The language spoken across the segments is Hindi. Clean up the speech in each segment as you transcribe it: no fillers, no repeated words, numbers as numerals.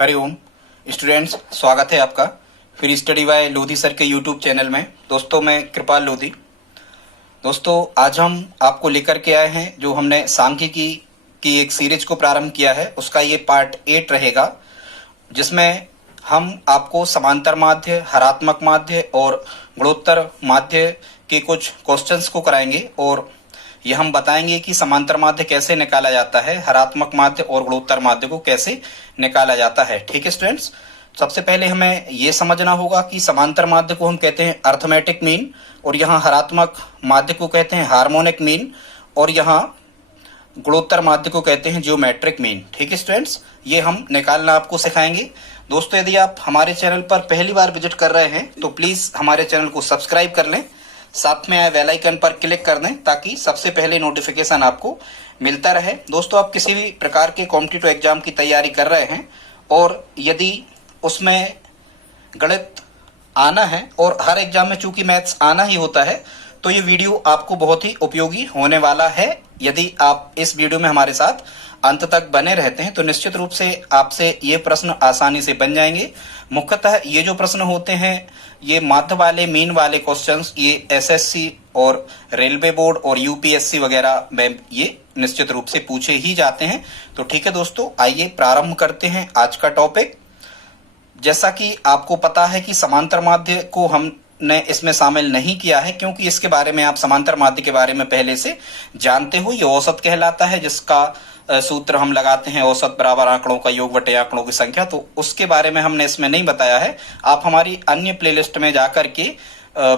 हरिओम स्टूडेंट्स, स्वागत है आपका फिर स्टडी बाय लोधी सर के यूट्यूब चैनल में। दोस्तों, मैं कृपाल लोधी। दोस्तों, आज हम आपको लेकर के आए हैं जो हमने सांख्यिकी की एक सीरीज को प्रारंभ किया है, उसका ये पार्ट 8 रहेगा, जिसमें हम आपको समांतर माध्य, हरात्मक माध्य और गुणोत्तर माध्य के कुछ क्वेश्चंस को कराएंगे और ये हम बताएंगे कि समांतर माध्य कैसे निकाला जाता है, हरात्मक माध्य और गुणोत्तर माध्य को कैसे निकाला जाता है। ठीक है स्टूडेंट्स, सबसे पहले हमें ये समझना होगा कि समांतर माध्य को हम कहते हैं अर्थमेटिक मीन और यहाँ हरात्मक माध्य को कहते हैं हार्मोनिक मीन और यहाँ गुणोत्तर माध्य को कहते हैं ज्योमेट्रिक मीन। ठीक है स्टूडेंट्स, ये हम निकालना आपको सिखाएंगे। दोस्तों, यदि आप हमारे चैनल पर पहली बार विजिट कर रहे हैं तो प्लीज हमारे चैनल को सब्सक्राइब कर लें, साथ में आए बेल आइकन पर क्लिक कर दें ताकि सबसे पहले नोटिफिकेशन आपको मिलता रहे। दोस्तों, आप किसी भी प्रकार के कॉम्पिटिटिव एग्जाम की तैयारी कर रहे हैं और यदि उसमें गणित आना है और हर एग्जाम में चूंकि मैथ्स आना ही होता है, तो ये वीडियो आपको बहुत ही उपयोगी होने वाला है। यदि आप इस वीडियो में हमारे साथ अंत तक बने रहते हैं तो निश्चित रूप से आपसे ये प्रश्न आसानी से बन जाएंगे। मुख्यतः ये जो प्रश्न होते हैं, ये माध्य वाले, मीन वाले क्वेश्चंस, ये एसएससी और रेलवे बोर्ड और यूपीएससी वगैरह में ये निश्चित रूप से पूछे ही जाते हैं। तो ठीक है दोस्तों, आइए प्रारंभ करते हैं आज का टॉपिक। जैसा कि आपको पता है कि समांतर माध्य को हमने इसमें शामिल नहीं किया है क्योंकि इसके बारे में आप समांतर माध्य के बारे में पहले से जानते हो। ये औसत कहलाता है, जिसका सूत्र हम लगाते हैं औसत बराबर आंकड़ों का योग बटे आंकड़ों की संख्या। तो उसके बारे में हमने इसमें नहीं बताया है। आप हमारी अन्य प्लेलिस्ट में जाकर के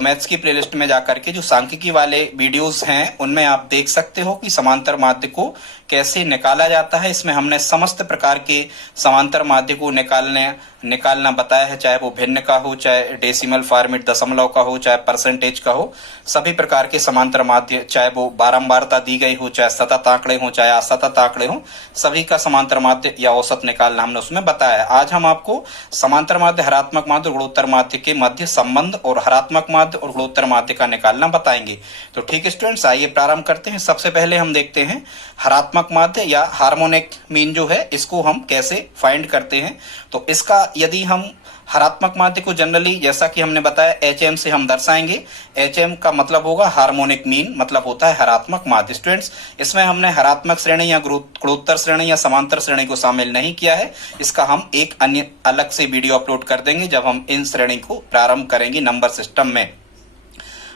मैथ्स की प्लेलिस्ट में जाकर के जो सांख्यिकी वाले वीडियोस हैं उनमें आप देख सकते हो कि समांतर माध्य को कैसे निकाला जाता है। इसमें हमने समस्त प्रकार के समांतर माध्य को निकालना बताया है, चाहे वो भिन्न का हो, चाहे डेसिमल फॉर्मेट दशमलव का हो, चाहे परसेंटेज का हो। सभी प्रकार के समांतर माध्य, चाहे वो बारंबारता दी गई हो, चाहे सतत आंकड़े हो, चाहे असतत आंकड़े हो, सभी का समांतर माध्य या औसत निकालना हमने उसमें बताया है। आज हम आपको समांतर माध्य, हरात्मक माध्य और गुणोत्तर माध्य के मध्य संबंध और हरात्मक माध्य और गुणोत्तर माध्य का निकालना बताएंगे। तो ठीक है स्टूडेंट्स, आइए प्रारंभ करते हैं। सबसे पहले हम देखते हैं हरात्मक माध्य या हार्मोनिक मीन जो है, इसको हम कैसे फाइंड करते हैं। तो इसका यदि हम हरात्मक माध्य को जनरली, जैसा कि हमने बताया, HM से हम दर्शाएंगे। HM का मतलब होगा हार्मोनिक मीन, मतलब होता है हरात्मक माध्य। स्टूडेंट्स, इसमें हमने हरात्मक श्रेणी या गुणोत्तर श्रेणी या समांतर श्रेणी को शामिल नहीं किया है। इसका हम एक अन्य अलग से वीडियो अपलोड कर देंगे जब हम इन श्रेणी को प्रारंभ करेंगे नंबर सिस्टम में।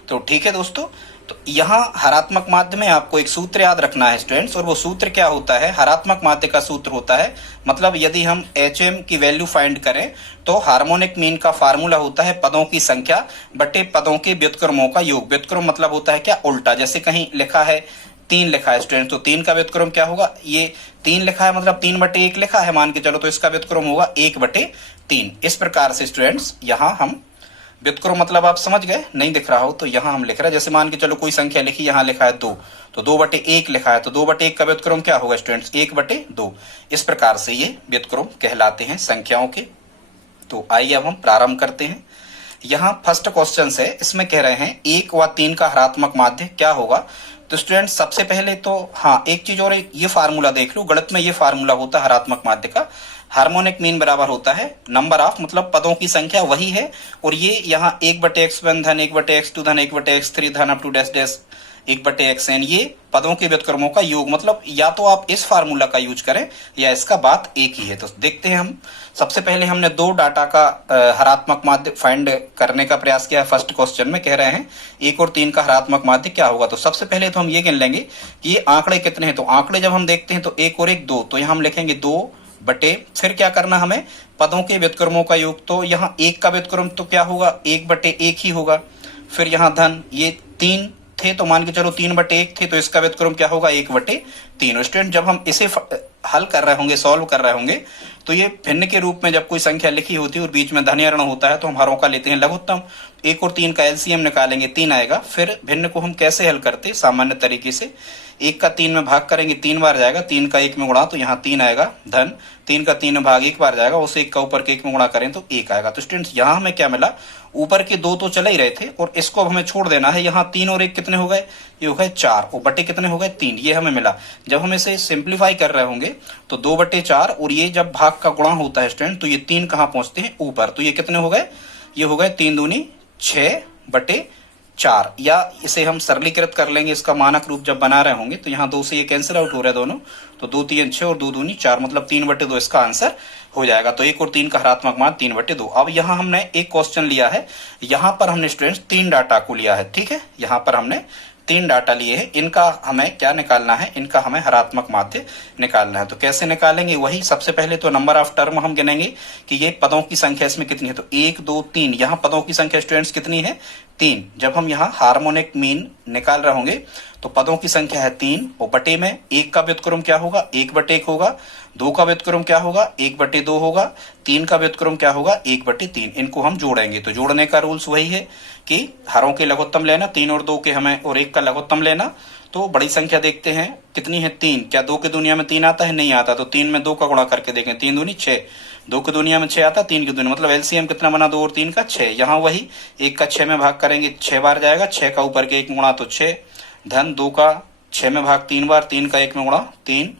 तो ठीक है दोस्तों, तो यहाँ हरात्मक माध्य में आपको एक सूत्र याद रखना है स्टूडेंट्स, और वो सूत्र क्या होता है? हरात्मक माध्य का सूत्र होता है, मतलब यदि हम HM की वैल्यू फाइंड करें तो हार्मोनिक मीन का फार्मूला होता है पदों की संख्या बटे पदों के व्युत्क्रमों का योग। व्युत्क्रम मतलब होता है क्या? उल्टा। जैसे कहीं लिखा है 3 लिखा है स्टूडेंट, तो 3 का व्युत्क्रम क्या होगा? ये 3 लिखा है मतलब 3/1 लिखा है मान के चलो, तो इसका व्युत्क्रम होगा 1/3। इस प्रकार से स्टूडेंट्स यहाँ हम व्युत्क्रम, मतलब आप समझ गए, नहीं दिख रहा हो तो यहाँ हम लिख रहे हैं। जैसे मान के चलो कोई संख्या लिखी, यहाँ लिखा है 2, तो 2/1 लिखा है, तो 2/1 का व्युत्क्रम क्या होगा स्टूडेंट्स? 1/2। इस प्रकार से ये व्युत्क्रम कहलाते हैं संख्याओं के। तो आइए अब हम प्रारंभ करते हैं। यहाँ फर्स्ट क्वेश्चन है, इसमें कह रहे हैं 1 व 3 का हरात्मक माध्य क्या होगा। तो स्टूडेंट सबसे पहले तो हाँ, एक चीज और, ये फार्मूला देख लो, गणित में ये फार्मूला होता है हरात्मक माध्य का। हार्मोनिक मीन बराबर होता है नंबर ऑफ, मतलब पदों की संख्या वही है, और ये यहाँ 1/x1 धन 1/x2 धन 1/x3 धन up to dash dash 1/xn, ये पदों के व्युत्क्रमों का योग। मतलब या तो आप इस फार्मूला का यूज करें या इसका बात एक ही है। तो देखते हैं हम। सबसे पहले हमने 2 डाटा का हरात्मक माध्य फाइंड करने का प्रयास किया है। फर्स्ट क्वेश्चन में कह रहे हैं 1 और 3 का हरात्मक माध्य क्या होगा। तो सबसे पहले तो हम ये गिन लेंगे कि ये आंकड़े कितने हैं। तो आंकड़े जब हम देखते हैं तो 1 और 1 2, तो यहाँ हम लिखेंगे 2 बटे, फिर क्या करना हमें? पदों के व्युत्क्रमों का योग। तो यहाँ 1 का व्युत्क्रम तो क्या होगा? 1/1 ही होगा। फिर यहाँ धन, ये 3 थे तो मान के चलो 3/1 थे, तो इसका व्युत्क्रम क्या होगा? 1/3। स्टूडेंट जब हम इसे हल कर रहे होंगे, सॉल्व कर रहे होंगे, तो ये भिन्न के रूप में जब कोई संख्या लिखी होती है और बीच में धन या ऋण होता है तो हम हरों का लेते हैं लघुत्तम। 1 और 3 का एलसीएम निकालेंगे, 3 आएगा। फिर भिन्न को हम कैसे हल करते? सामान्य तरीके से 1 का 3 में भाग करेंगे, 3 बार जाएगा, 3 का 1 में गुणा तो यहाँ 3 आएगा, धन 3 का 3 में भाग 1 बार जाएगा, उसे 1 का ऊपर के 1 में गुणा करें तो 1 आएगा। तो स्टूडेंट्स यहाँ हमें क्या मिला? ऊपर के 2 तो चले ही रहे थे और इसको अब हमें छोड़ देना है। यहाँ 3 और 1 कितने हो गए? ये हो गए 4, और बटे कितने हो गए? 3। ये हमें मिला। जब हम इसे सिंप्लीफाई कर रहे होंगे तो 2/4, और ये जब भाग का गुणा होता है स्टूडेंट तो ये 3 कहाँ पहुंचते हैं? ऊपर। तो ये कितने हो गए? ये हो गए 3 दूनी 6/4, या इसे हम सरलीकृत कर लेंगे, इसका मानक रूप जब बना रहे होंगे तो यहाँ 2 से ये कैंसिल आउट हो रहा है दोनों, तो 2 3 6 और 2 दूनी 4, मतलब 3/2 इसका आंसर हो जाएगा। तो 1 और 3 का हरात्मक मान 3/2। अब यहाँ हमने एक क्वेश्चन लिया है, यहाँ पर हमने स्टूडेंट्स 3 डाटा को लिया है, ठीक है, यहाँ पर हमने 3 डाटा लिए हैं, इनका हमें क्या निकालना है? इनका हमें हरात्मक माध्य निकालना है। तो कैसे निकालेंगे? वही सबसे पहले तो नंबर ऑफ टर्म हम गिनेंगे कि ये पदों की संख्या इसमें कितनी है। तो 1 2 3, यहाँ पदों की संख्या स्टूडेंट्स कितनी है? 3। जब हम यहाँ हार्मोनिक मीन निकाल रहे होंगे तो पदों की संख्या है 3, और बटे में 1 का व्युत्क्रम क्या होगा? 1/1 होगा। 2 का व्युत्क्रम क्या होगा? 1/2 होगा। 3 का व्युत्क्रम क्या होगा? 1/3। इनको हम जोड़ेंगे, तो जोड़ने का रूल्स वही है कि हरों के लघुत्तम लेना, 3 और 2 के हमें, और 1 का लघुत्तम लेना। तो बड़ी संख्या देखते हैं कितनी है? 3। क्या 2 की दुनिया में 3 आता है? नहीं आता। तो 3 में 2 का गुणा करके देखें, 3 दूनी 6। 2 की दुनिया में 6 आता, 3 की दुनिया, मतलब एलसीएम कितना बना? 2 और 3 का 6। यहाँ वही 1 का 6 में भाग करेंगे 6 बार जाएगा, 6 का ऊपर के 1 में गुणा तो 6, धन 2 का 6 में भाग 3 बार, 3 का 1 में गुणा 3,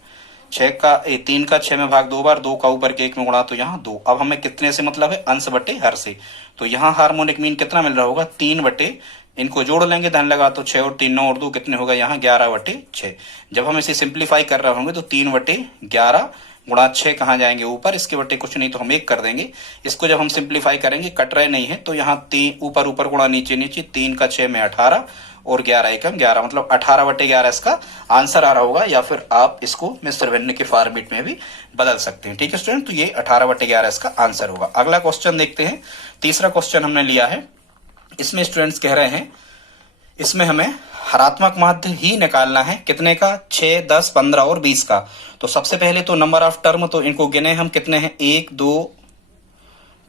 3 का 6 में भाग 2 बार, 2 का ऊपर के 1 में गुणा तो यहाँ 2। अब हमें कितने से मतलब है? अंश बटे हर से। तो यहाँ हार्मोनिक मीन कितना मिल रहा होगा? 3 इनको जोड़ लेंगे, धन लगा तो 6 और 3 9 और 2 कितने होगा? यहाँ 11/6। जब हम इसे सिंप्लीफाई कर रहे होंगे तो 3/11 गुणा 6 कहाँ जाएंगे? ऊपर। इसके बटे कुछ नहीं तो हम 1 कर देंगे। इसको जब हम सिंप्लीफाई करेंगे, कट रहे नहीं है, तो यहाँ 3 ऊपर ऊपर गुणा नीचे नीचे, 3 का 6 में 18 और 11 एकम 11, मतलब 18/11 इसका आंसर आ रहा होगा। या फिर आप इसको मिश्र भिन्न के फॉर्मेट में भी बदल सकते हैं, ठीक है स्टूडेंट। तो ये 18/11 इसका आंसर होगा। अगला क्वेश्चन देखते हैं। तीसरा क्वेश्चन हमने लिया है, इसमें स्टूडेंट्स कह रहे हैं इसमें हमें हरात्मक माध्य ही निकालना है। कितने का? 6 10 15 और 20 का। तो सबसे पहले तो नंबर ऑफ टर्म, तो इनको गिने हम कितने हैं? 1 2,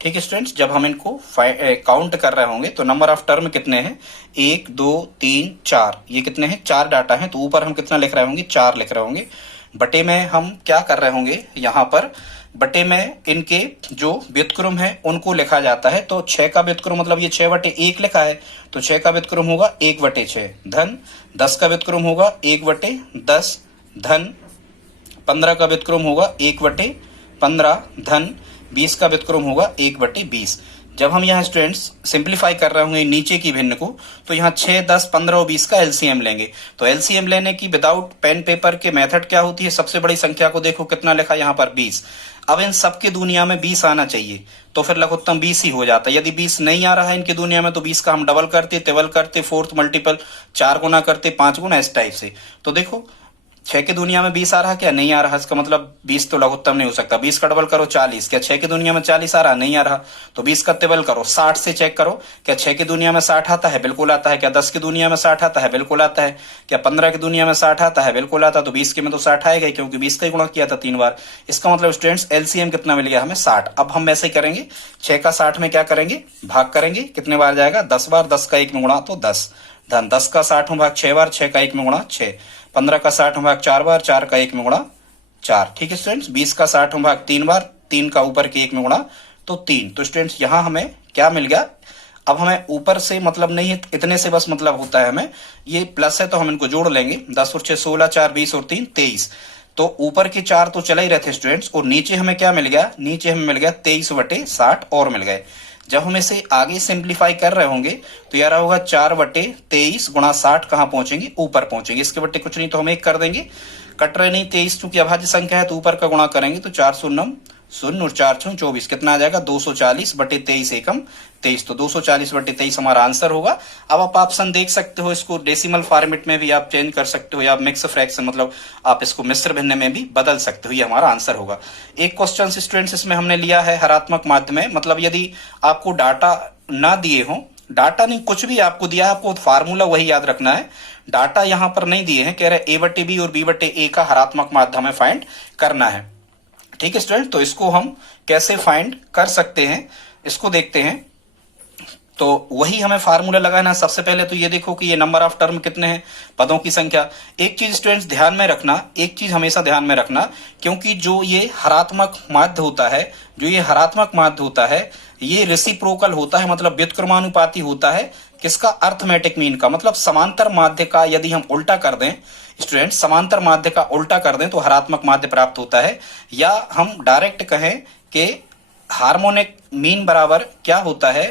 ठीक है स्टूडेंट्स। जब हम इनको काउंट कर रहे होंगे तो नंबर ऑफ टर्म कितने हैं? 1 2 3 4। ये कितने हैं? 4 डाटा हैं। तो ऊपर हम कितना लिख रहे होंगे? 4 लिख रहे होंगे। बटे में हम क्या कर रहे होंगे? यहाँ पर बटे में इनके जो व्युत्क्रम है उनको लिखा जाता है। तो 6 का व्युत्क्रम, मतलब ये 6/1 लिखा है, तो 6 का व्युत्क्रम होगा 1/6, धन 10 का व्युत्क्रम होगा 1/10, धन 15 का व्युत्क्रम होगा 1/15, धन 20 का व्युत्क्रम होगा 1/20। जब हम यहाँ स्टूडेंट्स सिंप्लीफाई कर रहे होंगे नीचे की भिन्न को, तो यहाँ 6 10 15 और 20 का एलसीएम लेंगे। तो एलसीएम लेने की विदाउट पेन पेपर के मेथड क्या होती है? सबसे बड़ी संख्या को देखो कितना लिखा यहाँ पर? 20। अब इन सबकी दुनिया में 20 आना चाहिए, तो फिर लघुत्तम 20 ही हो जाता है। यदि 20 नहीं आ रहा है इनकी दुनिया में, तो 20 का हम डबल करते, तिबल करते, फोर्थ मल्टीपल, 4 गुना करते, 5 गुना, इस टाइप से। तो देखो 6 की दुनिया में 20 आ रहा, क्या नहीं आ रहा? इसका मतलब 20 तो लघुत्तम नहीं हो सकता। 20 का डबल करो 40, क्या 6 की दुनिया में 40 आ रहा? नहीं आ रहा। तो 20 का तिबल करो 60 से चेक करो, क्या 6 की दुनिया में 60 आता है? बिल्कुल आता है। क्या 10 की दुनिया में 60 आता है? बिल्कुल आता है। क्या 15 की दुनिया में 60 आता है? बिल्कुल आता है। तो 20 के में तो 60 आएगा, क्योंकि 20 का ही गुणा किया था 3 बार। इसका मतलब स्टूडेंट्स एलसीएम कितना मिल गया हमें? 60। अब हम ऐसे ही करेंगे, 6 का 60 में क्या करेंगे? भाग करेंगे। कितने बार जाएगा? 10 बार। 10 का 1 में गुणा तो 10, धन 10 का 60 भाग 6 बार, 6 का 1 में गुणा 6, 15 का 60 भाग 4 बार, 4 का 1 में गुणा 4, ठीक है स्टूडेंट्स। 20 का 60 भाग 3 बार, 3 का ऊपर के 1 में गुणा तो 3। तो स्टूडेंट्स यहाँ हमें क्या मिल गया? अब हमें ऊपर से मतलब नहीं है, इतने से बस मतलब होता है हमें। ये प्लस है तो हम इनको जोड़ लेंगे। 10 और 6 16, 4 20 और 3 23। तो ऊपर के 4 तो चले ही रहते स्टूडेंट्स, और नीचे हमें क्या मिल गया? नीचे हमें मिल गया 23/60 और मिल गए। जब हम इसे आगे सिंप्लीफाई कर रहे होंगे तो यार होगा 4/23 गुणा 60 कहाँ पहुंचेंगे? ऊपर पहुंचेंगे। इसके बट्टे कुछ नहीं तो हम 1 कर देंगे। कट रहे नहीं, 23 चूंकि अभाज्य संख्या है तो ऊपर का गुणा करेंगे तो 4 शून्य 0 और 4 6 24, कितना आ जाएगा? 240/23 एकम 23। तो 240/23 हमारा आंसर होगा। अब आप ऑप्शन देख सकते हो, इसको डेसिमल फॉर्मेट में भी आप चेंज कर सकते हो, या मिक्स फ्रैक्शन मतलब आप इसको मिश्र भिन्न में भी बदल सकते हो। ये हमारा आंसर होगा। एक क्वेश्चन स्टूडेंट्स इसमें हमने लिया है हरात्मक माध्य में, मतलब यदि आपको डाटा ना दिए हो, डाटा नहीं कुछ भी आपको दिया है, आपको फार्मूला वही याद रखना है। डाटा यहाँ पर नहीं दिए हैं, कह रहे A/B और B/A का हरात्मक माध्य हमें फाइंड करना है, ठीक है स्टूडेंट। तो इसको हम कैसे फाइंड कर सकते हैं इसको देखते हैं। तो वही हमें फार्मूला लगाना है। सबसे पहले तो ये देखो कि ये नंबर ऑफ टर्म कितने हैं, पदों की संख्या। एक चीज स्टूडेंट्स ध्यान में रखना, एक चीज हमेशा ध्यान में रखना, क्योंकि जो ये हरात्मक माध्य होता है, ये रेसिप्रोकल होता है, मतलब व्युत्क्रमानुपाती होता है। किसका? अर्थमेटिक मीन का। मतलब समांतर माध्य का यदि हम उल्टा कर दें, स्टूडेंट समांतर माध्य का उल्टा कर दें तो हरात्मक माध्य प्राप्त होता है, या हम डायरेक्ट कहें कि हार्मोनिक मीन बराबर क्या होता है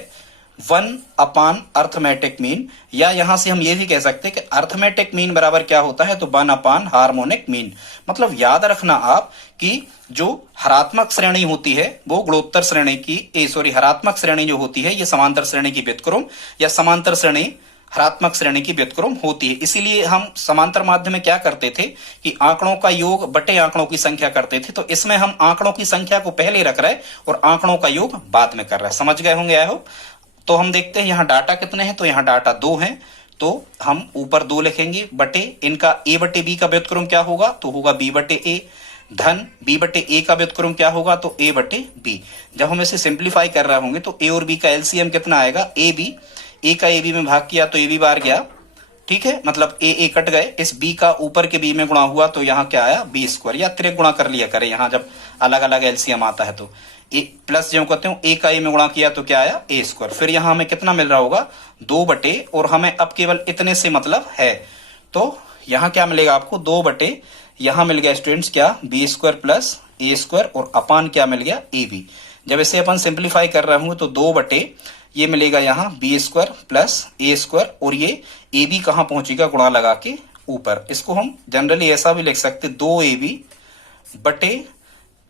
1 अर्थमेटिक मीन, या यहां से हम ये भी कह सकते हैं कि अर्थमेटिक मीन बराबर क्या होता है तो 1 हार्मोनिक मीन। मतलब याद रखना आप कि जो हरात्मक श्रेणी होती है वो गुणोत्तर श्रेणी की हरात्मक श्रेणी जो होती है ये समांतर श्रेणी की व्युत्क्रम या समांतर श्रेणी हरात्मक श्रेणी की व्युत्क्रम होती है। इसीलिए हम समांतर माध्य में क्या करते थे कि आंकड़ों का योग बटे आंकड़ों की संख्या करते थे। तो इसमें हम आंकड़ों की संख्या को पहले रख रहे हैं और आंकड़ों का योग बाद में कर रहे हैं। समझ गए होंगे आई होप। तो हम देखते हैं यहाँ डाटा कितने हैं, तो यहाँ डाटा 2 हैं, तो हम ऊपर 2 लिखेंगे बटे इनका a बटे b का व्युत्क्रम क्या होगा तो होगा b बटे a, धन b बटे a का व्युत्क्रम क्या होगा तो a बटे b। जब हम इसे सिंप्लीफाई कर रहे होंगे तो a और b का एलसीएम कितना आएगा a का ab में भाग किया तो ab बार गया, ठीक है, मतलब a कट गए, इस b का ऊपर के b में गुणा हुआ तो यहाँ क्या आया b स्क्वायर, या अतिरिक्त गुणा कर लिया करें यहाँ जब अलग अलग एलसीएम आता है तो ए प्लस जो कहते हो a का a में गुणा किया तो क्या आया a स्क्वायर। फिर यहाँ हमें कितना मिल रहा होगा 2 बटे, और हमें अब केवल इतने से मतलब है, तो यहाँ क्या मिलेगा आपको 2 बटे, यहाँ मिल गया स्टूडेंट्स क्या b square plus a square, और अपान क्या मिल गया ab। जब इसे अपन सिंप्लीफाई कर रहे होंगे तो 2 बटे ये मिलेगा यहाँ b square plus a square, और ये ab कहाँ पहुंचेगा गुणा लगा के ऊपर। इसको हम जनरली ऐसा भी लिख सकते 2ab बटे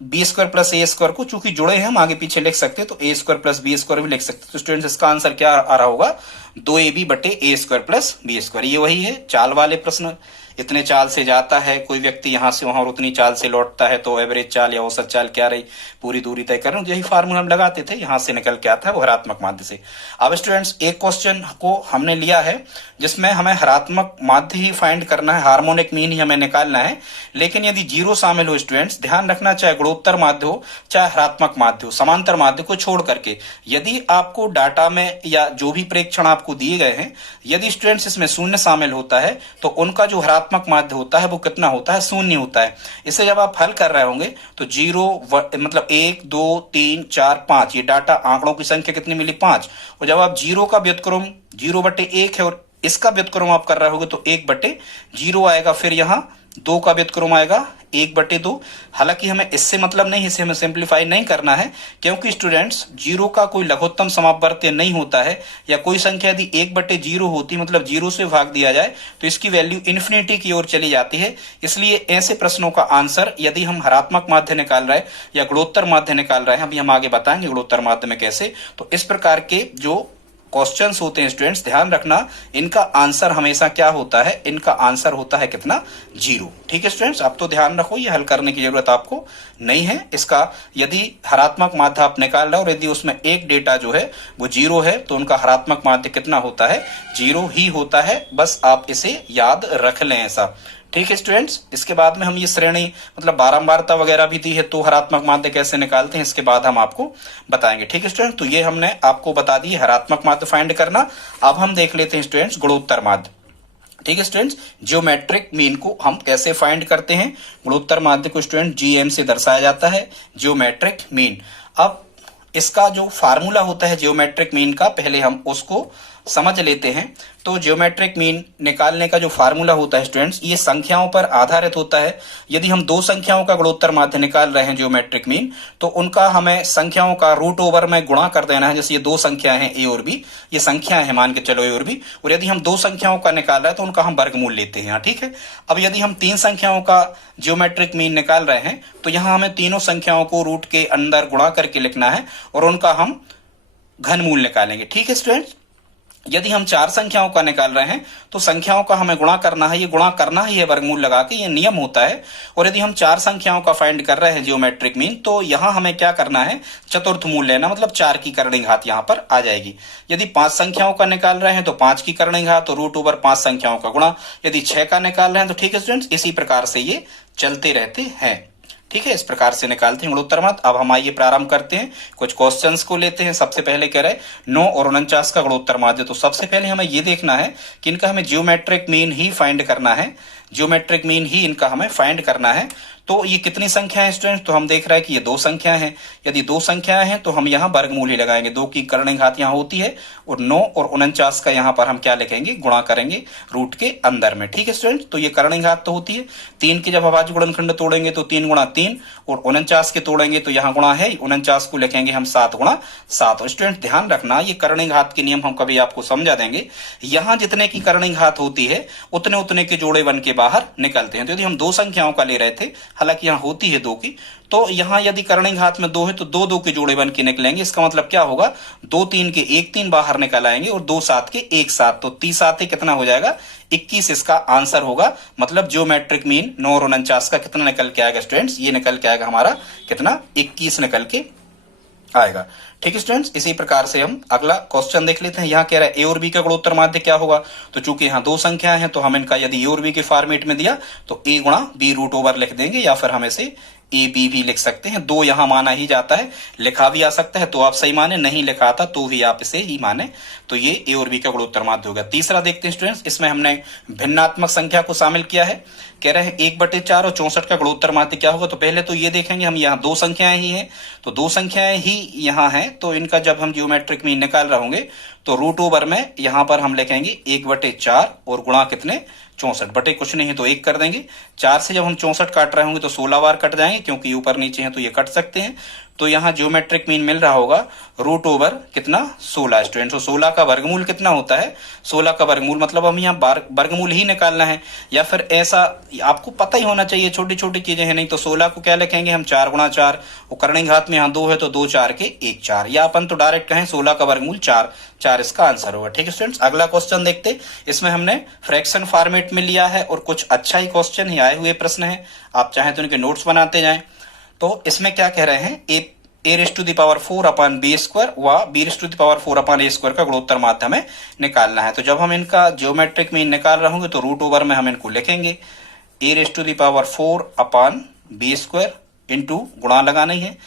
बी स्क्वायर प्लस ए स्क्वायर को चूंकि जुड़े हैं हम आगे पीछे लिख सकते हैं तो ए स्क्वायर प्लस बी स्क्वायर भी लिख सकते हैं। तो स्टूडेंट्स इसका आंसर क्या आ रहा होगा 2ab बटे ए स्क्वायर प्लस बी स्क्वायर। ये वही है चाल वाले प्रश्न, इतने चाल से जाता है कोई व्यक्ति यहां से वहां और उतनी चाल से लौटता है तो एवरेज चाल या औसत चाल क्या रही, पूरी दूरी तय कर रहे हैं, यही फार्मूला हम लगाते थे, यहां से निकल के आता है वो हरात्मक माध्य से। अब स्टूडेंट्स एक क्वेश्चन को हमने लिया है जिसमें हमें हरात्मक माध्य ही फाइंड करना है, हार्मोनिक मीन ही हमें निकालना है, लेकिन यदि जीरो शामिल हो स्टूडेंट्स ध्यान रखना, चाहे गुणोत्तर माध्य हो चाहे हरात्मक माध्य हो, समांतर माध्य को छोड़ करके यदि आपको डाटा में या जो भी प्रेक्षण आपको दिए गए हैं यदि स्टूडेंट्स इसमें शून्य शामिल होता है तो उनका जो हरात्मक माध्य होता है वो कितना होता है शून्य होता है। इसे जब आप हल कर रहे होंगे तो 0 मतलब 1 2 3 4 5 ये डाटा आंकड़ों की संख्या कितनी मिली 5, और जब आप 0 का व्युत्क्रम 0 बटे 1 है और इसका व्युत्क्रम आप कर रहे होगे तो 1 बटे 0 आएगा, फिर यहाँ 2 का व्युत्क्रम आएगा 1 बटे 2। हालांकि हमें इससे मतलब नहीं, इसे हमें सिंप्लीफाई नहीं करना है क्योंकि स्टूडेंट्स 0 का कोई लघुत्तम समापवर्त्य नहीं होता है, या कोई संख्या यदि 1 बटे 0 होती मतलब 0 से भाग दिया जाए तो इसकी वैल्यू इन्फिनिटी की ओर चली जाती है। इसलिए ऐसे प्रश्नों का आंसर यदि हम हरात्मक माध्य निकाल रहे हैं या गुणोत्तर माध्य निकाल रहे हैं, अभी हम आगे बताएंगे गुणोत्तर माध्य में कैसे, तो इस प्रकार के जो क्वेश्चंस होते हैं स्टूडेंट्स ध्यान रखना इनका आंसर हमेशा क्या होता है, इनका आंसर होता है कितना 0। ठीक है स्टूडेंट्स, अब तो ध्यान रखो ये हल करने की जरूरत आपको नहीं है। इसका यदि हरात्मक माध्य आप निकाल रहे हो और यदि उसमें एक डेटा जो है वो 0 है तो उनका हरात्मक माध्य कितना होता है 0 ही होता है, बस आप इसे याद रख लें ऐसा। ठीक है स्टूडेंट्स, इसके बाद में हम ये श्रेणी मतलब बारंबारता वगैरह भी दी है तो हरात्मक माध्य कैसे निकालते हैं इसके बाद हम आपको बताएंगे। ठीक है स्टूडेंट, तो ये हमने आपको बता दी हरात्मक माध्य फाइंड करना। अब हम देख लेते हैं स्टूडेंट्स गुणोत्तर माध्य। ठीक है स्टूडेंट्स, जियोमेट्रिक मीन को हम कैसे फाइंड करते हैं, गुणोत्तर माध्य को स्टूडेंट जीएम से दर्शाया जाता है जियोमेट्रिक मीन। अब इसका जो फार्मूला होता है जियोमेट्रिक मीन का पहले हम उसको समझ लेते हैं। तो जियोमेट्रिक मीन निकालने का जो फार्मूला होता है स्टूडेंट्स ये संख्याओं पर आधारित होता है। यदि हम दो संख्याओं का गुणोत्तर माध्य निकाल रहे हैं जियोमेट्रिक मीन तो उनका हमें संख्याओं का रूट ओवर में गुणा कर देना है। जैसे ये दो संख्याएं हैं ए और बी, ये संख्याएं हैं मान के चलो ए और बी, और यदि हम दो संख्याओं का निकाल रहे हैं तो उनका हम वर्गमूल लेते हैं। ठीक है, अब यदि हम तीन संख्याओं का जियोमेट्रिक मीन निकाल रहे हैं तो यहाँ हमें तीनों संख्याओं को रूट के अंदर गुणा करके लिखना है और उनका हम घनमूल निकालेंगे। ठीक है स्टूडेंट्स, यदि हम चार संख्याओं का निकाल रहे हैं तो संख्याओं का हमें गुणा करना है, ये गुणा करना ही है वर्गमूल लगा के, ये नियम होता है। और यदि हम चार संख्याओं का फाइंड कर रहे हैं जियोमेट्रिक मीन तो यहां हमें क्या करना है चतुर्थ मूल लेना, मतलब 4 की करणीय घात यहां पर आ जाएगी। यदि 5 संख्याओं का निकाल रहे हैं तो 5 की करणीय घात तो रूट ओवर 5 संख्याओं का गुणा। यदि 6 का निकाल रहे हैं तो ठीक है स्टूडेंट्स, इसी प्रकार से ये चलते रहते हैं। ठीक है, इस प्रकार से निकालते हैं गुणोत्तर माध्य। अब हम आइए प्रारंभ करते हैं, कुछ क्वेश्चंस को लेते हैं। सबसे पहले कह रहे 9 और 49 का गुणोत्तर माध्य। तो सबसे पहले हमें ये देखना है कि इनका हमें जियोमेट्रिक मीन ही फाइंड करना है, जियोमेट्रिक मीन ही इनका हमें फाइंड करना है। तो ये कितनी संख्या है स्टूडेंट, तो हम देख रहे हैं कि ये दो संख्याएं हैं। यदि दो संख्याएं हैं तो हम यहाँ वर्गमूल ही लगाएंगे, 2 की कर्ण घात यहाँ होती है और 9 और 49 का यहाँ पर हम क्या लिखेंगे, गुणा करेंगे रूट के अंदर में। ठीक है स्टूडेंट, तो ये कर्ण घात तो होती है। 3 के जब अभाज्य गुणनखंड तोड़ेंगे तो 3 गुणा 3 और 49 के तोड़ेंगे तो यहाँ गुणा है 49 को लिखेंगे हम 7 गुणा 7। स्टूडेंट ध्यान रखना, ये कर्ण घात के नियम हम कभी आपको समझा देंगे। यहाँ जितने की कर्ण घात होती है उतने उतने के जोड़े बन के बाहर निकलते हैं। तो यदि हम दो संख्याओं का ले रहे थे, हालांकि यहाँ होती है 2 की, तो यहाँ यदि कर्ण घात में 2 है तो 2 2 के जोड़े बन के निकलेंगे। इसका मतलब क्या होगा, 2 3 के 1 3 बाहर निकल आएंगे और 2 7 के 1 7, तो 30 7 कितना हो जाएगा, 21 इसका आंसर होगा। मतलब ज्योमेट्रिक मीन 9 और 49 का कितना निकल के आएगा स्टूडेंट्स, ये निकल के आएगा हमारा कितना, 21 निकल के आएगा। ठीक है स्टूडेंट्स, इसी प्रकार से हम अगला क्वेश्चन देख लेते हैं। यहाँ कह रहा है ए और बी का गुणोत्तर माध्य क्या होगा। तो चूंकि यहाँ दो संख्याएं हैं तो हम इनका यदि ए और बी के फॉर्मेट में दिया तो ए गुणा बी रूट ओवर लिख देंगे, या फिर हम इसे ए बी भी लिख सकते हैं। 2 यहां माना ही जाता है, लिखा भी आ सकता है तो आप सही माने, नहीं लिखा आता तो भी आप इसे ही माने। तो ये ए और बी का गुणोत्तर माध्य होगा। तीसरा देखते हैं स्टूडेंट्स, इसमें हमने भिन्नात्मक संख्या को शामिल किया है। कह रहे हैं 1/4 और 64 का गुणोत्तर माध्य क्या होगा। तो पहले तो ये देखेंगे, हम यहाँ दो संख्याएं ही हैं तो दो संख्याएं ही यहाँ हैं, तो इनका जब हम जियोमेट्रिक मीन निकाल रहे होंगे तो रूट ओवर में यहाँ पर हम लिखेंगे 1/4 और गुणा कितने, 64 बटे कुछ नहीं है तो 1 कर देंगे। 4 से जब हम 64 काट रहे होंगे तो 16 बार कट जाएंगे, क्योंकि ऊपर नीचे हैं तो ये कट सकते हैं। तो यहाँ ज्योमेट्रिक मीन मिल रहा होगा रूट ओवर कितना, 16 स्टूडेंट। तो 16 का वर्गमूल कितना होता है, 16 का वर्गमूल मतलब हम यहाँ वर्गमूल ही निकालना है, या फिर ऐसा आपको पता ही होना चाहिए, छोटी छोटी चीजें हैं। नहीं तो 16 को क्या लिखेंगे हम, 4 गुणा 4, और कर्ण घात में यहाँ 2 है तो 2 4 के 1 4, या अपन तो डायरेक्ट कहें 16 का वर्गमूल 4 4 इसका आंसर होगा। ठीक है स्टूडेंट्स, अगला क्वेश्चन देखते। इसमें हमने फ्रैक्शन फॉर्मेट में लिया है और कुछ अच्छा ही क्वेश्चन ही आए हुए प्रश्न है, आप चाहें तो इनके नोट्स बनाते जाएं। तो इसमें क्या कह रहे हैं, a raise to the power 4 upon b square व b raise to the power 4 upon a square का गुणोत्तर माध्य हमें निकालना है। तो जब हम इनका ज्योमेट्रिक मीन निकाल रहे होंगे तो रूट ओवर में हम इनको लिखेंगे a raise to the power 4 upon b square into गुणा लगाना ही है,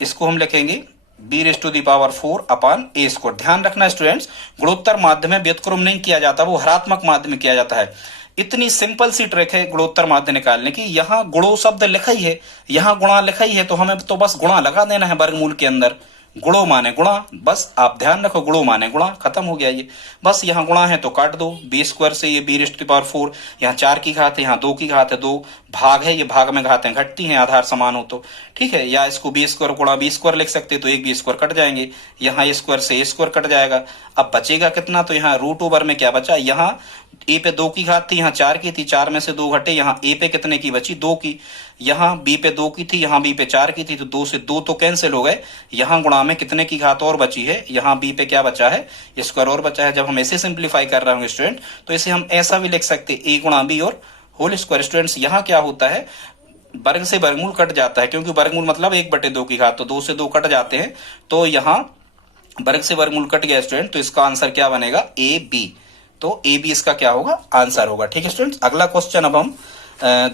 इसको हम लिखेंगे b raise to the power 4 upon a square. ध्यान रखना स्टूडेंट्स, गुणोत्तर माध्य में व्युत्क्रम नहीं किया जाता, वो हरात्मक माध्य में किया जाता है। इतनी सिंपल सी ट्रिक है गुणोत्तर माध्य निकालने की। यहाँ गुणो शब्द लिखा ही है, यहाँ गुणा लिखा ही है, तो हमें तो बस गुणा लगा देना है वर्गमूल के अंदर। गुणो माने गुणा, बस आप ध्यान रखो, गुणो माने गुणा, खत्म हो गया ये। बस यहाँ गुणा है तो काट दो, बी स्क्वायर से ये बी रेस्ट की पावर 4, यहाँ 4 की घात है, यहाँ 2 की घात है, 2 भाग है, ये भाग में घातें घटती हैं आधार समान हो तो, ठीक है। या इसको बी स्क्वायर गुणा बी स्क्वायर लिख सकते, तो एक बी स्क्वायर कट जाएंगे, यहाँ ए स्क्वायर से ए स्क्वायर कट जाएगा। अब बचेगा कितना, तो यहाँ रूट ओवर में क्या बचा, यहाँ ए पे 2 की घात थी, यहाँ 4 की थी, 4 में से 2 घटे, यहाँ ए पे कितने की बची, 2 की, यहाँ बी पे 2 की थी, यहाँ बी पे 4 की थी, तो 2 से 2 तो कैंसिल हो गए। यहाँ गुणा में कितने की घात और बची है, यहाँ बी पे क्या बचा है, स्क्वायर और बचा है। जब हम ऐसे सिंप्लीफाई कर रहे होंगे स्टूडेंट, तो इसे हम ऐसा भी लिख सकते ए गुणा बी और होल स्क्वायर। स्टूडेंट्स यहाँ क्या होता है, वर्ग से वर्गमूल कट जाता है, क्योंकि वर्गमूल मतलब 1/2 की घात, तो 2 से 2 कट जाते हैं, तो यहाँ वर्ग से वर्गमूल कट गया स्टूडेंट, तो इसका आंसर क्या बनेगा, ए बी। तो ए बी इसका क्या होगा, आंसर होगा। ठीक है स्टूडेंट्स, अगला क्वेश्चन अब हम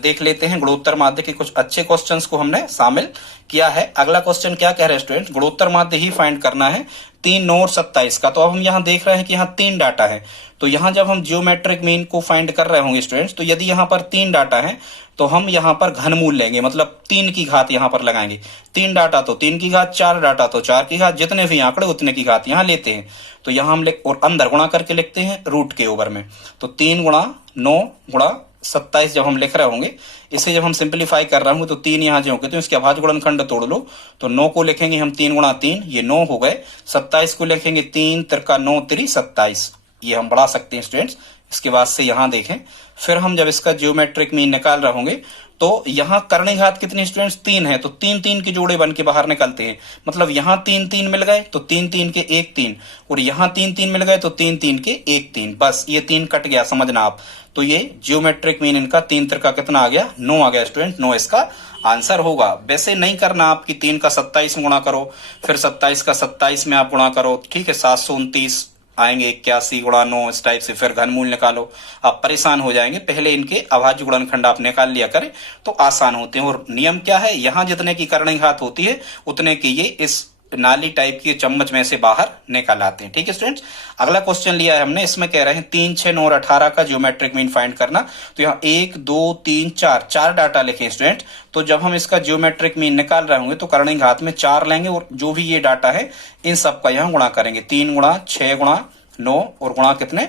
देख लेते हैं। गुणोत्तर माध्य के कुछ अच्छे क्वेश्चंस को हमने शामिल किया है। अगला क्वेश्चन क्या कह रहे हैं स्टूडेंट, गुणोत्तर माध्य ही फाइंड करना है 3 9 और 27 का। तो अब हम यहाँ देख रहे हैं कि यहाँ 3 डाटा है, तो यहाँ जब हम जियोमेट्रिक मीन को फाइंड कर रहे होंगे स्टूडेंट्स, तो यदि यहाँ पर 3 डाटा है तो हम यहाँ पर घनमूल लेंगे, मतलब 3 की घात यहाँ पर लगाएंगे। 3 डाटा तो 3 की घात, 4 डाटा तो 4 की घात, जितने भी आंकड़े उतने की घात यहाँ लेते हैं। तो यहाँ हम और अंदर गुणा करके लिखते हैं रूट के ओवर में। तो 3 गुणा 9 गुणा 27 जब हम लिख रहे होंगे, इसे जब हम सिंप्लीफाई कर रहे होंगे तो 3 यहाँ जो होंगे तो इसके अभाज्य गुणनखंड तोड़ लो, तो 9 को लिखेंगे हम 3 गुणा 3, ये 9 हो गए। 27 को लिखेंगे 3 त्रिका 9 3 27, ये हम बढ़ा सकते हैं स्टूडेंट्स। इसके बाद से यहाँ देखें, फिर हम जब इसका जियोमेट्रिक मीन निकाल रहे होंगे तो यहाँ कर्ण घात कितनी स्टूडेंट्स, 3 है, तो 3 3 के जोड़े बन के बाहर निकलते हैं। मतलब यहाँ 3 3 मिल गए तो 3 3 के 1 3, और यहाँ 3 3 मिल गए तो 3 3 के 1 3, बस ये 3 कट गया, समझना आप। तो ये जियोमेट्रिक मीन इनका 3 त्रिका कितना आ गया, 9 आ गया स्टूडेंट, 9 इसका आंसर होगा। वैसे नहीं करना आपकी 3 का 27 में गुणा करो, फिर 27 का 27 में आप गुणा करो, ठीक है, 729 आएंगे, 81 गुणा 9, इस टाइप से फिर घनमूल निकालो, आप परेशान हो जाएंगे। पहले इनके अभाज्य गुणनखंड आप निकाल लिया करें तो आसान होते हैं। और नियम क्या है, यहाँ जितने की कर्ण घात होती है उतने की ये इस नाली टाइप की चम्मच में से बाहर निकाल आते हैं। ठीक है स्टूडेंट्स, अगला क्वेश्चन लिया है हमने, इसमें कह रहे हैं 3, 6, 9 और 18 का ज्योमेट्रिक मीन फाइंड करना। तो यहाँ 1, 2, 3, 4 डाटा लिखे स्टूडेंट। तो जब हम इसका ज्योमेट्रिक मीन निकाल रहे होंगे तो करणिक घात में 4 लेंगे और जो भी ये डाटा है इन सब का यहाँ गुणा करेंगे। 3 गुणा 6 गुणा 9 और गुणा कितने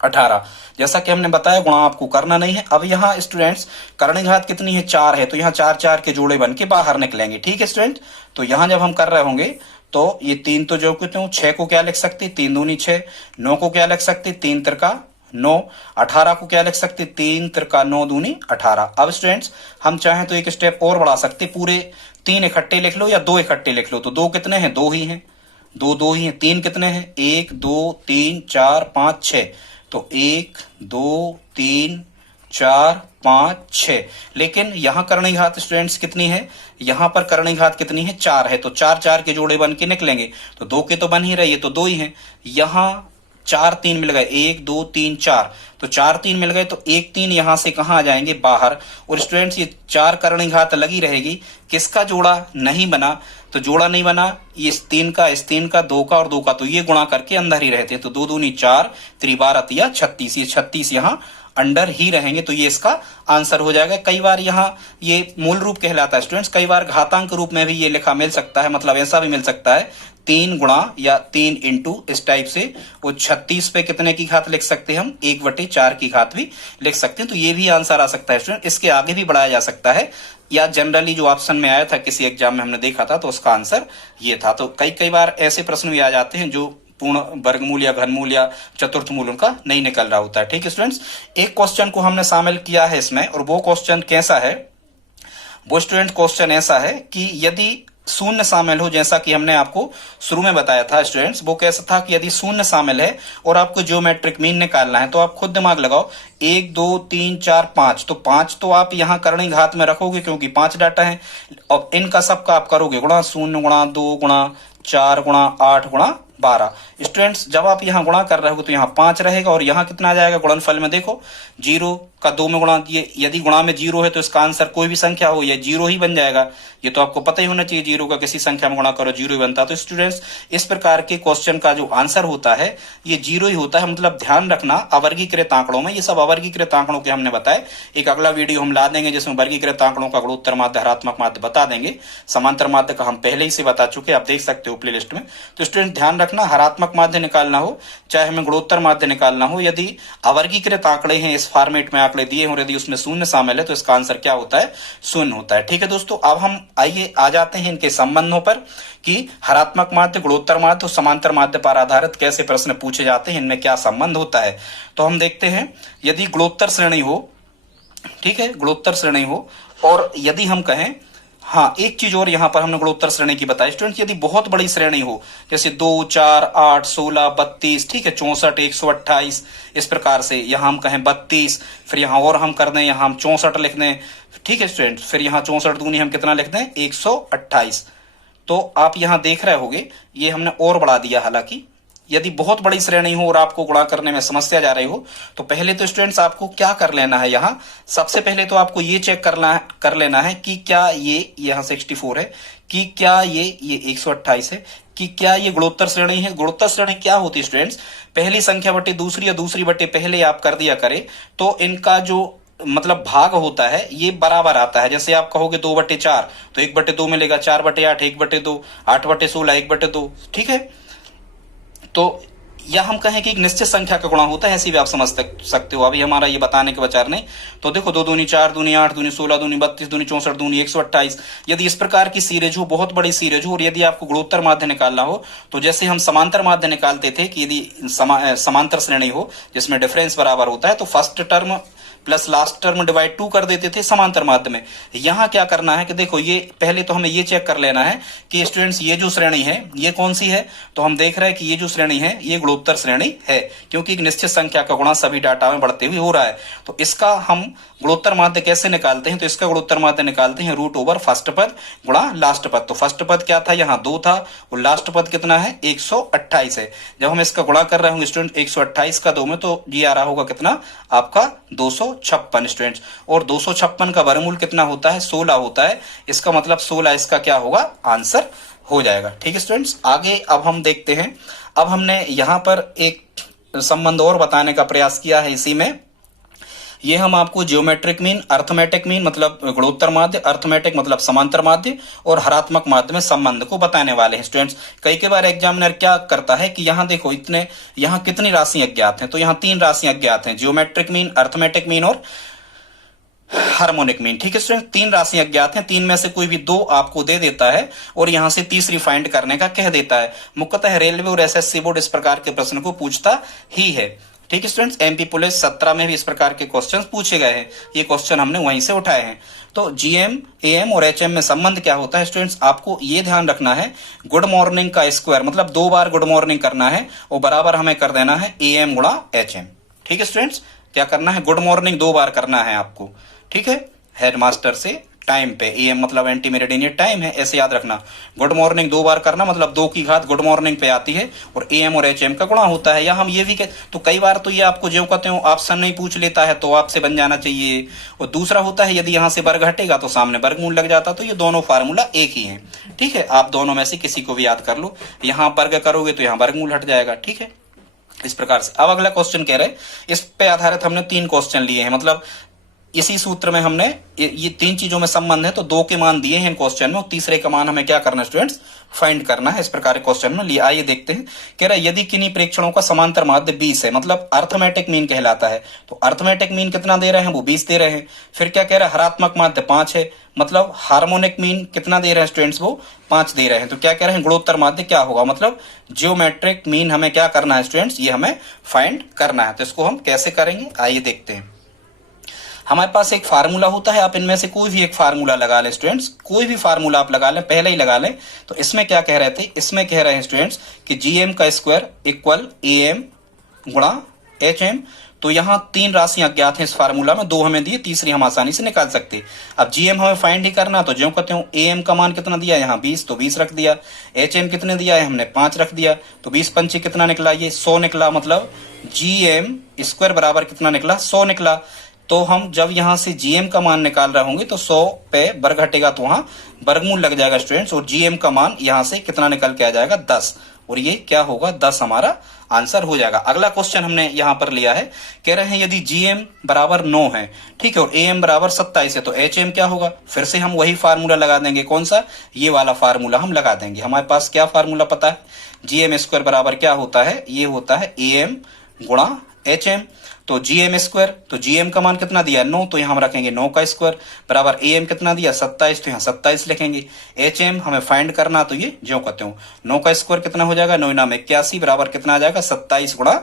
18। जैसा कि हमने बताया गुणा आपको करना नहीं है। अब यहाँ स्टूडेंट्स करणिक घात कितनी है 4 है, तो यहाँ 4 4 के जोड़े बन के बाहर निकलेंगे। ठीक है स्टूडेंट, तो यहाँ जब हम कर रहे होंगे तो ये 3 तो जो कितने 6 को क्या लिख सकते 3 दूनी 6, 9 को क्या लिख सकते 3 तिरका 9, 18 को क्या लिख सकते 3 तिरका 9 दूनी 18। अब स्टूडेंट्स हम चाहें तो एक स्टेप और बढ़ा सकते, पूरे 3 इकट्ठे लिख लो या 2 इकट्ठे लिख लो। तो 2 कितने हैं 2 ही हैं, 2 ही हैं। 3 कितने हैं 1 2 3 4 5 6, तो 1 2 3 4 5 6। लेकिन यहाँ करणिक घात स्टूडेंट्स कितनी है, यहाँ पर करणिक घात कितनी है 4 है, तो 4 4 के जोड़े बन के निकलेंगे। तो 2 के तो बन ही रही है, तो 2 ही हैं। यहाँ 4 3 मिल गए, 1 2 3 4, तो 4 3 मिल गए, तो 1 3 यहां से कहां आ जाएंगे बाहर। और स्टूडेंट्स ये 4 करणिक घात लगी रहेगी, किसका जोड़ा नहीं बना, तो जोड़ा नहीं बना ये इस 3 का 2 का और 2 का, तो ये गुणा करके अंदर ही रहते हैं। तो 2 दूनी 4 3 12 या 36, ये 36 यहाँ अंडर ही रहेंगे। तो ये इसका आंसर हो जाएगा। कई बार यहाँ ये मूल रूप कहलाता है स्टूडेंट्स, कई बार घातांक रूप में भी ये लिखा मिल सकता है, मतलब ऐसा भी मिल सकता है 3 गुणा या 3 इंटू इस टाइप से। वो 36 पे कितने की घात लिख सकते हैं हम 1/4 की घात भी लिख सकते हैं। तो ये भी आंसर आ सकता है स्टूडेंट। इसके आगे भी बढ़ाया जा सकता है, या जनरली जो ऑप्शन में आया था किसी एग्जाम में हमने देखा था तो उसका आंसर ये था। तो कई बार ऐसे प्रश्न भी आ जाते हैं जो पूर्ण वर्गमूल या घनमूल या चतुर्थ मूल उनका नहीं निकल रहा होता है। ठीक है स्टूडेंट्स, एक क्वेश्चन को हमने शामिल किया है इसमें, और वो क्वेश्चन कैसा है, वो स्टूडेंट क्वेश्चन ऐसा है कि यदि शून्य शामिल हो, जैसा कि हमने आपको शुरू में बताया था स्टूडेंट्स, वो कैसा था कि यदि शून्य शामिल है और आपको ज्योमेट्रिक मीन निकालना है तो आप खुद दिमाग लगाओ 1 2 3 4 5, तो 5 तो आप यहाँ करणिक घात में रखोगे क्योंकि 5 डाटा है, और इनका सबका आप करोगे गुणा 0 गुणा 2 गुणा 4 गुणा 8 गुणा 12। स्टूडेंट्स जब आप यहाँ गुणा कर रहे हो तो यहाँ 5 रहेगा और यहाँ कितना आ जाएगा गुणनफल में, देखो 0 का 2 में गुणा, ये यदि गुणा में 0 है तो इसका आंसर कोई भी संख्या हो ये 0 ही बन जाएगा। ये तो आपको पता ही होना चाहिए, 0 का किसी संख्या में गुणा करो 0 ही बनता है। तो स्टूडेंट्स इस प्रकार के क्वेश्चन का जो आंसर होता है ये 0 ही होता है। मतलब ध्यान रखना अवर्गीकृत आंकड़ों में, ये सब अवर्गीकृत आंकड़ों के हमने बताए, एक अगला वीडियो हम ला देंगे जिसमें वर्गीकृत आंकड़ों का गुणोत्तर माध्य हरात्मक माध्य बता देंगे। समांतर माध्य का हम पहले ही से बता चुके, आप देख सकते हो प्ले लिस्ट में। तो स्टूडेंट ध्यान रखना, हरात्मक माध्य निकालना हो चाहे हमें गुणोत्तर माध्य निकालना हो, यदि अवर्गीकृत आंकड़े हैं, इस फॉर्मेट में आंकड़े दिए हो, यदि उसमें शून्य शामिल है तो इसका आंसर क्या होता है शून्य होता है। ठीक है दोस्तों, अब हम आइए आ जाते हैं इनके संबंधों पर कि हरात्मक माध्य गुणोत्तर माध्य और समांतर माध्य पर आधारित कैसे प्रश्न पूछे जाते हैं, इनमें क्या संबंध होता है। तो हम देखते हैं यदि गुणोत्तर श्रेणी हो, ठीक है गुणोत्तर श्रेणी हो, और यदि हम कहें, हाँ एक चीज और यहां पर हमने गुणोत्तर श्रेणी की बताई स्टूडेंट्स, यदि बहुत बड़ी श्रेणी हो जैसे 2 4 8 16 32, ठीक है 64 128, इस प्रकार से यहाँ हम कहें 32, फिर यहाँ और हम कर दें, यहाँ हम 64 लिख दें, ठीक है स्टूडेंट, फिर यहाँ 64 दूनी हम कितना लिख दें 128। तो आप यहाँ देख रहे होगे ये हमने और बढ़ा दिया। हालांकि यदि बहुत बड़ी श्रेणी हो और आपको गुणा करने में समस्या जा रही हो तो पहले तो स्टूडेंट्स आपको क्या कर लेना है, यहाँ सबसे पहले तो आपको ये चेक कर लेना है कि क्या ये यहाँ 64 है, कि क्या ये 128 है, कि क्या ये गुणोत्तर श्रेणी है। गुणोत्तर श्रेणी क्या होती है स्टूडेंट्स, पहली संख्या बटे दूसरी या दूसरी बटे पहले आप कर दिया करे तो इनका जो मतलब भाग होता है ये बराबर आता है। जैसे आप कहोगे 2/4 तो 1/2 मिलेगा, 4/8 1/2, 8/16 1/2, ठीक है। तो या हम कहें कि एक निश्चित संख्या का गुणा होता है, ऐसी भी आप समझ सकते हो। अभी हमारा ये बताने के विचार नहीं। तो देखो 2 दूनी 4 दूनी 8 दूनी 16 दूनी 32 दूनी 64 दूनी 128, यदि इस प्रकार की सीरीज हो, बहुत बड़ी सीरीज हो, और यदि आपको गुणोत्तर माध्य निकालना हो तो जैसे हम समांतर माध्य निकालते थे कि यदि समांतर श्रेणी हो जिसमें डिफरेंस बराबर होता है तो first term plus last term divide 2 कर देते थे समांतर माध्य में। यहाँ क्या करना है कि देखो ये पहले तो हमें ये चेक कर लेना है कि स्टूडेंट्स ये जो श्रेणी है ये कौन सी है। तो हम देख रहे हैं कि ये जो श्रेणी है ये गुणोत्तर श्रेणी है, क्योंकि एक निश्चित संख्या का गुणा सभी डाटा में बढ़ते हुए हो रहा है। तो इसका हम गुणोत्तर माध्य कैसे निकालते हैं, तो इसका गुणोत्तर माध्य निकालते हैं √ फर्स्ट पद गुणा लास्ट पद। तो फर्स्ट पद क्या था, यहाँ 2 था, और लास्ट पद कितना है 128 है। जब हम इसका गुणा कर रहे होंगे स्टूडेंट 128 का 2 में, तो ये आ रहा होगा कितना आपका 200 256 स्टूडेंट्स, और 256 का वर्गमूल कितना होता है? 16 होता है। इसका मतलब 16 इसका क्या होगा? आंसर हो जाएगा। ठीक है स्टूडेंट्स, आगे अब हम देखते हैं। अब हमने यहाँ पर एक संबंध और बताने का प्रयास किया है इसी में। ये हम आपको जियोमेट्रिक मीन, अर्थमेटिक मीन मतलब गुणोत्तर माध्य, अर्थमेटिक मतलब समांतर माध्य, और हरात्मक माध्य में संबंध को बताने वाले हैं स्टूडेंट्स। कई बार एग्जामिनर क्या करता है कि यहाँ देखो यहाँ कितनी राशि अज्ञात हैं, तो यहाँ 3 राशियां अज्ञात हैं, जियोमेट्रिक मीन, अर्थमेटिक मीन और हार्मोनिक मीन। ठीक है स्टूडेंट, 3 राशियां अज्ञात हैं, 3 में से कोई भी 2 आपको दे देता है और यहां से तीसरी फाइंड करने का कह देता है। मुख्यतः रेलवे और एसएससी बोर्ड इस प्रकार के प्रश्न को पूछता ही है। ठीक है स्टूडेंट्स, एमपी पुलिस 17 में भी इस प्रकार के क्वेश्चन पूछे गए हैं। ये क्वेश्चन हमने वहीं से उठाए हैं। तो जीएम, एएम और एचएम में संबंध क्या होता है स्टूडेंट्स? आपको ये ध्यान रखना है, गुड मॉर्निंग का स्क्वायर मतलब 2 बार गुड मॉर्निंग करना है और बराबर हमें कर देना है एएम गुणा एचएम। ठीक है स्टूडेंट्स, क्या करना है? गुड मॉर्निंग 2 बार करना है आपको। ठीक है, हेडमास्टर से टाइम पे, एएम मतलब एंटी मेरिडियन टाइम है, ऐसे याद रखना। गुड मॉर्निंग 2 बार करना मतलब 2 की घात गुड मॉर्निंग पे आती है और एएम और एचएम का गुणा होता है। या हम ये भी तो कई बार तो ये आपको जो कहते हो ऑप्शन नहीं पूछ लेता है तो आपसे बन जाना चाहिए। और दूसरा होता है यदि यहां से वर्ग हटेगा तो सामने वर्गमूल लग जाता, तो ये दोनों फार्मूला एक ही है। ठीक है, आप दोनों में से किसी को भी याद कर लो। यहां वर्ग करोगे तो यहाँ वर्गमूल हट जाएगा। ठीक है, इस प्रकार से। अब अगला क्वेश्चन कह रहे, इस पे आधारित हमने 3 क्वेश्चन लिए हैं, मतलब इसी सूत्र में हमने ये 3 चीजों में संबंध है तो 2 के मान दिए हैं क्वेश्चन में, और तीसरे का मान हमें क्या करना है स्टूडेंट्स? फाइंड करना है। इस प्रकार के क्वेश्चन में लिया। आइए देखते हैं। कह रहा है यदि किन्हीं प्रेक्षणों का समांतर माध्य 20 है, मतलब अर्थमेटिक मीन कहलाता है, तो अर्थमेटिक मीन कितना दे रहे हैं? वो 20 दे रहे हैं। फिर क्या कह रहा है? हरात्मक माध्य 5 है, मतलब हार्मोनिक मीन कितना दे रहे हैं स्टूडेंट्स? वो 5 दे रहे हैं। तो क्या कह रहे हैं? गुणोत्तर माध्य क्या होगा? मतलब जियोमेट्रिक मीन हमें क्या करना है स्टूडेंट्स? ये हमें फाइंड करना है। तो इसको हम कैसे करेंगे आइए देखते हैं। हमारे पास एक फार्मूला होता है, आप इनमें से कोई भी एक फार्मूला लगा लें स्टूडेंट्स, कोई भी फार्मूला आप लगा लें, पहले ही लगा लें। तो इसमें क्या कह रहे थे? इसमें कह रहे हैं स्टूडेंट्स कि जीएम का स्क्वायर इक्वल एएम गुणा एचएम। तो यहाँ 3 राशियां अज्ञात हैं इस फार्मूला में, 2 हमें दिए, तीसरी हम आसानी से निकाल सकते। अब जीएम हमें फाइंड ही करना, तो जो कहते हो एएम का मान कितना दिया यहाँ 20, तो 20 रख दिया। एचएम कितने दिया है? हमने 5 रख दिया। तो 20 पंचे कितना निकला? ये 100 निकला। मतलब जीएम स्क्वायर बराबर कितना निकला? 100 निकला। तो हम जब यहां से जीएम का मान निकाल रहे होंगे तो 100 पे वर्ग हटेगा तो वहां वर्गमूल लग जाएगा स्टूडेंट्स, और जीएम का मान यहां से कितना निकल के आ जाएगा? 10, और ये क्या होगा? 10 हमारा आंसर हो जाएगा। अगला क्वेश्चन हमने यहां पर लिया है, कह रहे हैं यदि जीएम बराबर 9 है, ठीक है, और एएम बराबर 27 है, तो एचएम क्या होगा? फिर से हम वही फार्मूला लगा देंगे। कौन सा? ये वाला फार्मूला हम लगा देंगे। हमारे पास क्या फार्मूला पता है? जीएम स्क्वायर बराबर क्या होता है? ये होता है एएम गुणा एचएम। तो जीएम स्क्वायर, तो जीएम का मान कितना दिया? 9, तो यहां हम रखेंगे 9 का स्क्वायर बराबर एएम कितना दिया? 27, तो यहां 27 लिखेंगे। एचएम हमें फाइंड करना, तो ये जो कहते हो 9 का स्क्वायर कितना हो जाएगा? 9 9 81 बराबर कितना आ जाएगा? 27 गुणा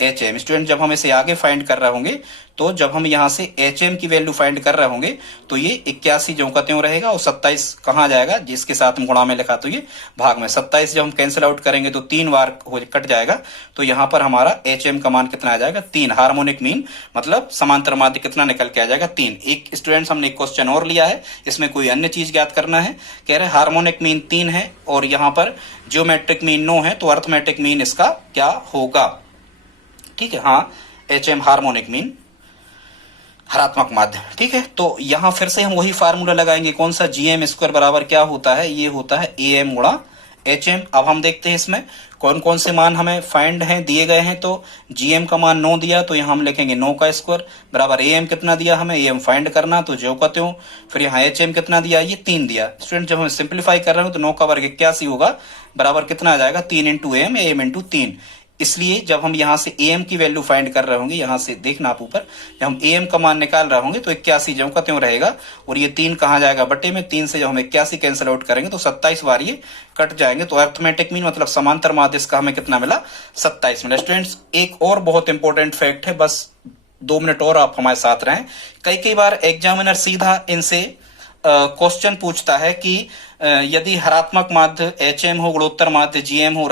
एचएम। स्टूडेंट जब हम इसे आगे फाइंड कर रहे होंगे, तो जब हम यहां से एचएम की वैल्यू फाइंड कर रहे होंगे तो ये 81 जो कहते हो रहेगा, और 27 कहां जाएगा? जिसके साथ हम गुणा में लिखा तो ये भाग में। 27 जब हम कैंसिल आउट करेंगे तो 3 बार कट जाएगा, तो यहां पर हमारा एचएम का मान कितना आ जाएगा? 3। हार्मोनिक मीन मतलब समांतर माध्य कितना निकल के आ जाएगा? 3। एक स्टूडेंट्स हमने एक क्वेश्चन और लिया है, इसमें कोई अन्य चीज ज्ञात करना है। कह रहे हार्मोनिक मीन 3 है और यहाँ पर जियोमेट्रिक मीन 9 है, तो अर्थमेटिक मीन इसका क्या होगा? ठीक है, हाँ, एचएम हार्मोनिक मीन हरात्मक माध्य। ठीक है, तो यहां फिर से हम वही फार्मूला लगाएंगे। कौन सा? जीएम स्क्वायर बराबर क्या होता है? ये होता है एएम गुणा एचएम। अब हम देखते हैं इसमें कौन कौन से मान हमें फाइंड हैं, दिए गए हैं। तो जीएम का मान 9 दिया, तो यहां हम लिखेंगे 9 का स्क्वायर बराबर एएम कितना दिया? हमें एएम फाइंड करना, तो जो कहते हो। फिर यहाँ एचएम कितना दिया? ये 3 दिया। स्टूडेंट जब हम सिंप्लीफाई कर रहे हो तो 9 का वर्ग 81 होगा, बराबर कितना आ जाएगा? 3 इंटू एम, एम इंटू 3। इसलिए जब हम यहां से एएम की वैल्यू फाइंड कर रहे होंगे, यहां से देखना आप ऊपर, जब हम एएम का मान निकाल रहे होंगे तो 81 जो का त्यों रहेगा, और ये 3 कहां जाएगा? बटे में। 3 से जब हम 81 कैंसिल आउट करेंगे तो 27 बार ये कट जाएंगे, तो अर्थमेटिक मीन मतलब समांतर माध्य इसका हमें कितना मिला? 27 मिला। स्टूडेंट्स एक और बहुत इंपॉर्टेंट फैक्ट है, बस 2 मिनट और आप हमारे साथ रहें। कई बार एग्जामिनर सीधा इनसे क्वेश्चन पूछता है कि यदि हरात्मक माध्य एचएम हो, गुणोत्तर माध्य जीएम हो,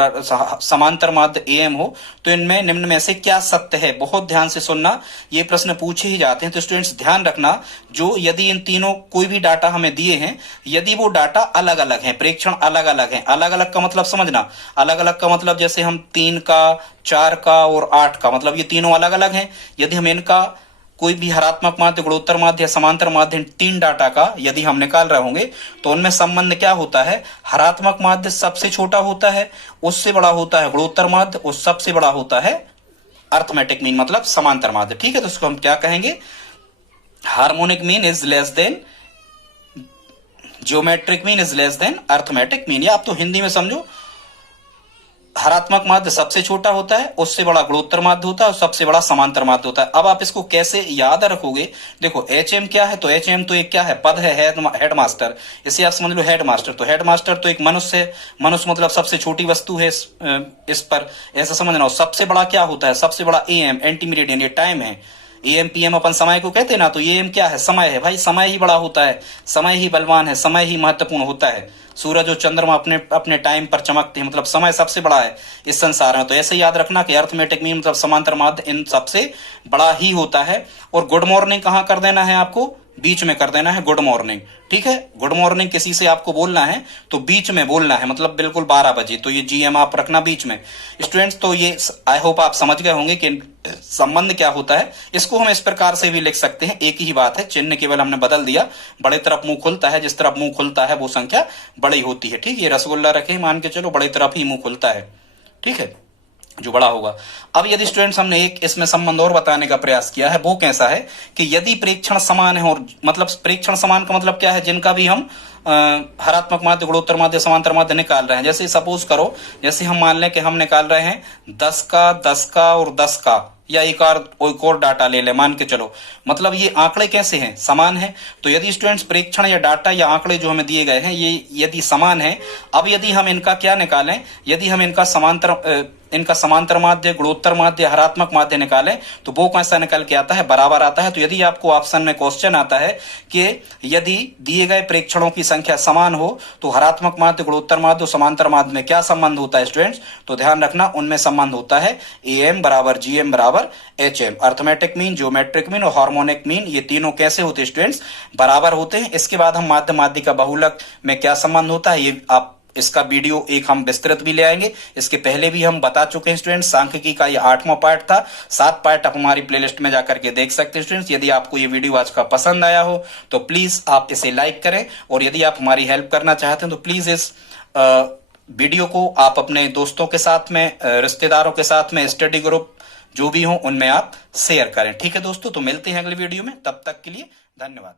समांतर माध्य एएम हो, तो इनमें निम्न में से क्या सत्य है? बहुत ध्यान से सुनना, ये प्रश्न पूछे ही जाते हैं। तो स्टूडेंट्स ध्यान रखना, जो यदि इन तीनों कोई भी डाटा हमें दिए हैं, यदि वो डाटा अलग अलग हैं, प्रेक्षण अलग अलग हैं, अलग अलग का मतलब समझना, अलग अलग का मतलब जैसे हम 3 का, 4 का और 8 का, मतलब ये तीनों अलग अलग हैं। यदि हम इनका कोई भी हरात्मक माध्य, गुणोत्तर माध्य या समांतर माध्य, 3 डाटा का यदि हम निकाल रहे होंगे तो उनमें संबंध क्या होता है, हरात्मक माध्य सबसे छोटा होता है, उससे बड़ा होता है गुणोत्तर माध्य, और सबसे बड़ा होता है अर्थमेटिक मीन मतलब समांतर माध्य। ठीक है, तो इसको हम क्या कहेंगे, harmonic mean is less than geometric mean is less than arithmetic mean. या आप तो हिंदी में समझो, हरात्मक माध्य सबसे छोटा होता है, उससे बड़ा गुणोत्तर माध्य होता है और सबसे बड़ा समांतर माध्य होता है। अब आप इसको कैसे याद रखोगे, देखो HM क्या है, तो HM तो एक क्या है, पद है, हेड मास्टर, इसे आप समझ लो हेड मास्टर। तो हेड मास्टर तो एक मनुष्य है, मनुष्य मतलब सबसे छोटी वस्तु है इस पर, ऐसा समझना हो। सबसे बड़ा क्या होता है, सबसे बड़ा AM एंटीमीडिएट यानी टाइम है, AM PM अपन समय को कहते हैं ना, तो AM क्या है, समय है भाई, समय ही बड़ा होता है, समय ही बलवान है, समय ही महत्वपूर्ण होता है। सूरज और चंद्रमा अपने अपने टाइम पर चमकते हैं, मतलब समय सबसे बड़ा है इस संसार में। तो ऐसे याद रखना कि अर्थमेटिक मीन मतलब समांतर माध्य इन सबसे बड़ा ही होता है। और गुड मॉर्निंग कहाँ कर देना है आपको, बीच में कर देना है गुड मॉर्निंग। ठीक है, गुड मॉर्निंग किसी से आपको बोलना है तो बीच में बोलना है, मतलब बिल्कुल 12 बजे। तो ये GM आप रखना बीच में। स्टूडेंट्स, तो ये आई होप आप समझ गए होंगे कि संबंध क्या होता है। इसको हम इस प्रकार से भी लिख सकते हैं, एक ही बात है, चिन्ह केवल हमने बदल दिया। बड़े तरफ मुंह खुलता है, जिस तरफ मुंह खुलता है वो संख्या बड़ी होती है। ठीक है, ये रसगुल्ला रखे, मान के चलो बड़े तरफ ही मुंह खुलता है, ठीक है, जो बड़ा होगा। अब यदि स्टूडेंट्स हमने एक इसमें संबंध और बताने का प्रयास किया है, वो कैसा है कि यदि प्रेक्षण समान है, और मतलब प्रेक्षण समान का मतलब क्या है, जिनका भी हम हरात्मक माध्य, गुणोत्तर माध्य, समांतर माध्य निकाल रहे हैं। जैसे सपोज करो, जैसे हम मान लें कि हम निकाल रहे हैं 10 का, 10 का और 10 का, या एक और डाटा ले ले, मान के चलो, मतलब ये आंकड़े कैसे हैं, समान है। तो यदि स्टूडेंट्स प्रेक्षण या डाटा या आंकड़े जो हमें दिए गए हैं ये यदि समान है, अब यदि हम इनका क्या निकालें, यदि हम इनका समांतर माध्य, गुणोत्तर माध्य, हरात्मक माध्य निकालें तो वो कैसा निकल के आता है, बराबर आता है। तो यदि आपको ऑप्शन में क्वेश्चन आता है कि यदि दिए गए प्रेक्षणों की संख्या समान हो तो हरात्मक माध्य, गुणोत्तर माध्य, समांतर माध्य में क्या संबंध होता है स्टूडेंट्स, तो ध्यान रखना उनमें संबंध होता है AM बराबर GM बराबर HM। Arithmetic mean, geometric mean और हार्मोनिक मीन, ये तीनों कैसे होते हैं स्टूडेंट्स, बराबर होते हैं। इसके बाद हम माध्य माध्य का बहुलक में क्या संबंध होता है, ये आप इसका वीडियो एक हम विस्तृत भी ले आएंगे। इसके पहले भी हम बता चुके हैं स्टूडेंट्स, सांख्यिकी का ये 8वां पार्ट था। 7 पार्ट आप हमारी प्लेलिस्ट में जाकर के देख सकते हैं स्टूडेंट्स। यदि आपको ये वीडियो आज का पसंद आया हो तो प्लीज आप इसे लाइक करें, और यदि आप हमारी हेल्प करना चाहते हैं तो प्लीज इस वीडियो को आप अपने दोस्तों के साथ में, रिश्तेदारों के साथ में, स्टडी ग्रुप जो भी हो उनमें आप शेयर करें। ठीक है दोस्तों, तो मिलते हैं अगले वीडियो में, तब तक के लिए धन्यवाद।